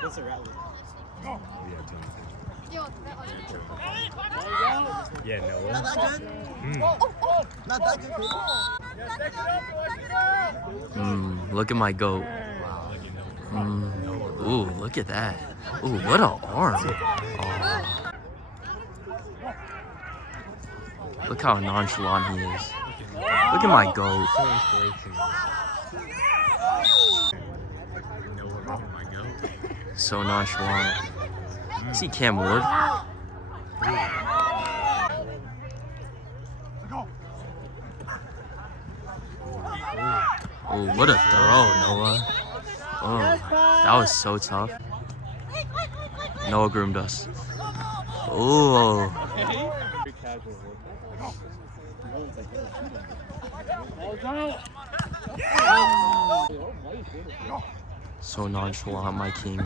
What's the route? Oh, yeah, yeah, Noah. Not that good? Not that good. Look at my goat. Ooh, look at that. Ooh, what an arm. Oh. Look how nonchalant he is. Look at my goat. So nonchalant. See Cam Ward? Oh, what a throw, Noah. Oh, that was so tough. Noah groomed us. Oh. So nonchalant, my king.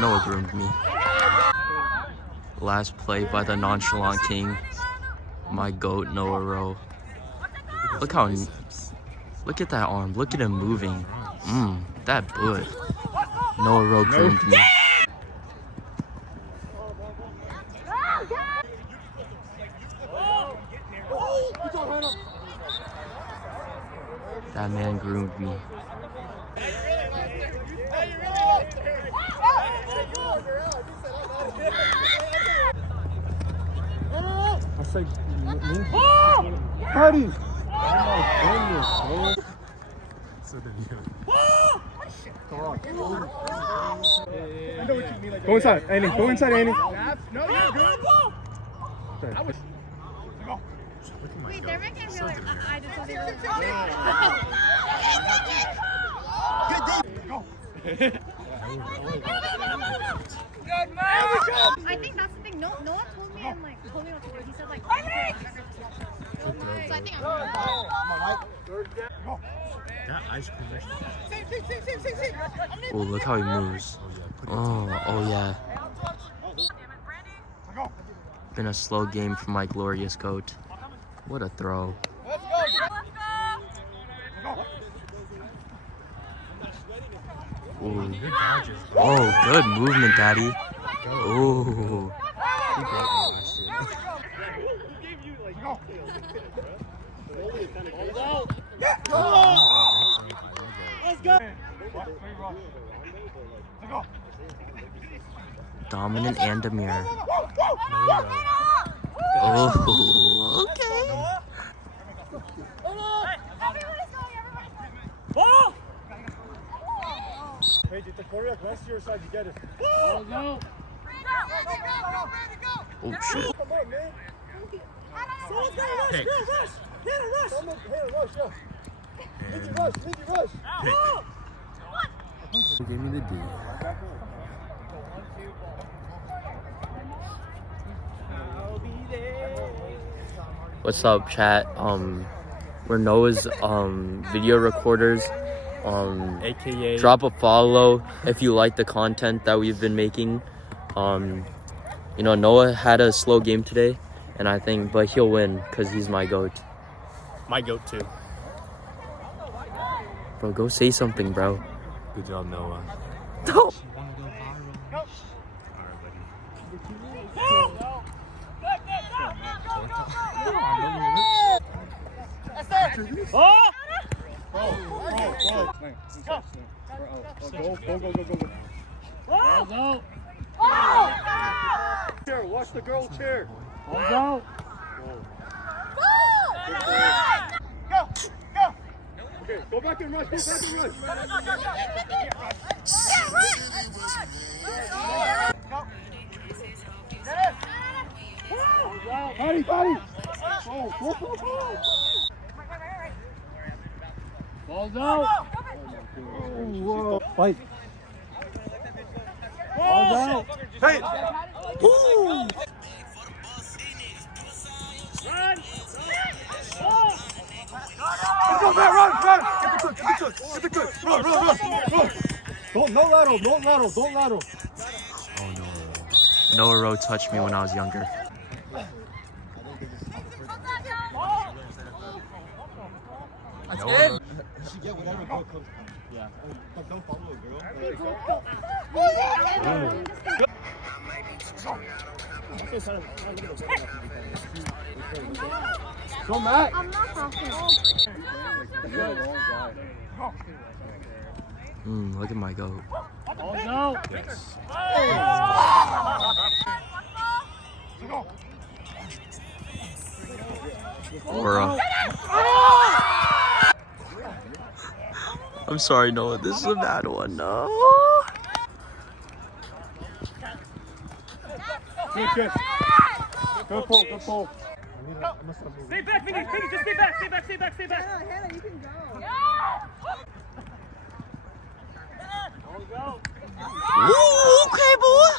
Noah groomed me. Last play by the nonchalant king. My goat, Noah Rowe. Look how... Look at that arm. Look at him moving. That butt. Noah Rowe groomed me. That man groomed me. I said, Patty! Oh my goodness, so go inside, Annie. Go inside, Annie. No, you're good. Wait, they're making me feel like I did something wrong. Good day. Go. Good man. I think that's the thing. Noah told me and told me what to do. He said so I think I'm that ice cream. Oh, look how he moves. Oh yeah. Been a slow game for my glorious goat. What a throw. Ooh. Oh, good movement, Daddy. Oh. Dominant and Demir. Oh, okay. Hey, did the Korea rest your side? You get it. Oh, shit. Come on, man. Someone's got to rush, girl, rush. Hannah, rush. Hannah, rush, yeah. Mindy, rush. Give me the D. What's up, chat? We're Noah's video recorders. AKA Drop a follow if you like the content that we've been making. You know, Noah had a slow game today, and but he'll win because he's my goat. my goat too. Bro, go say something, bro. Good job, Noah. No. Chair, watch the girl chair. Go! Okay, go back and rush, Patty! Ball's out! Whoa. Fight! Ball's out! Hey! Woo! Let's go, man, run! Get the good! Run! No lateral! Oh no. Noah Rowe touched me when I was younger. That's good. You should get whatever goal comes. Yeah. Don't follow, girl. Go, Matt. I'm not talking. Look at my goat. Oh, no. Yes. Aura. I'm sorry, Noah. This is a bad one. No. Good. Go pull. Stay back, Vinny. Just stay back. Hannah, you can go. Ooh, okay, boy.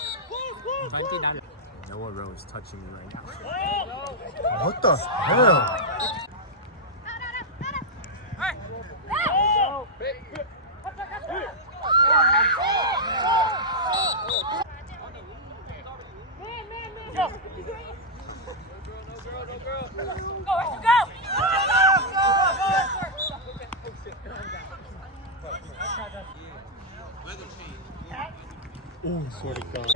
Noah Rowe is touching me right now. What the hell? Oh, swear to God.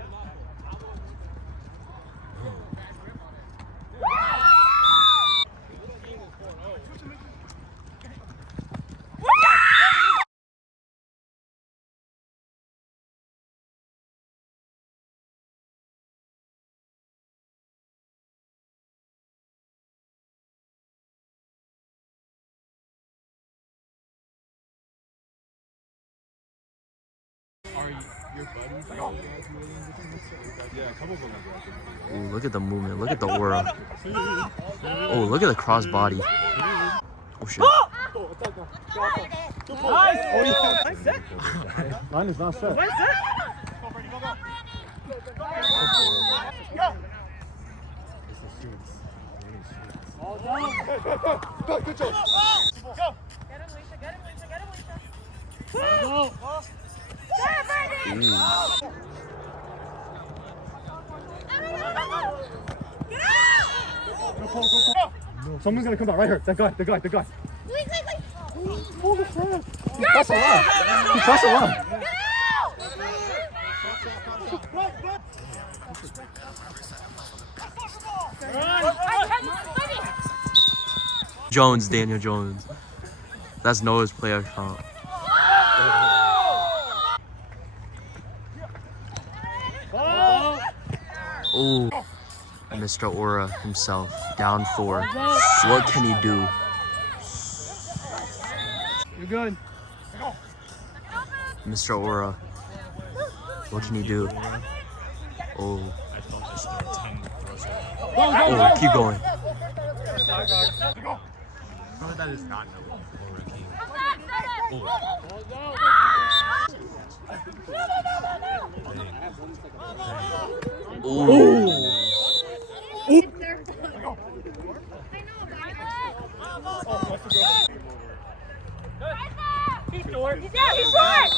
Are your buddies graduating? Yeah, a couple of them are graduating. Ooh, look at the movement. Look at the aura. Oh, look at the cross body. Oh, shit. Mine is not set. Go, good job. Get him, Lisa. Go. Someone's gonna come out right here. That guy. Oh, the flag. He crossed the line. Daniel Jones. That's Noah's player count. Oh, Mr. Aura himself, down 4. What can he do? You're good. Mr. Aura, what can he do? Oh, keep going. That is not Noah King. Ooh. It's their fault. He's short. He's short.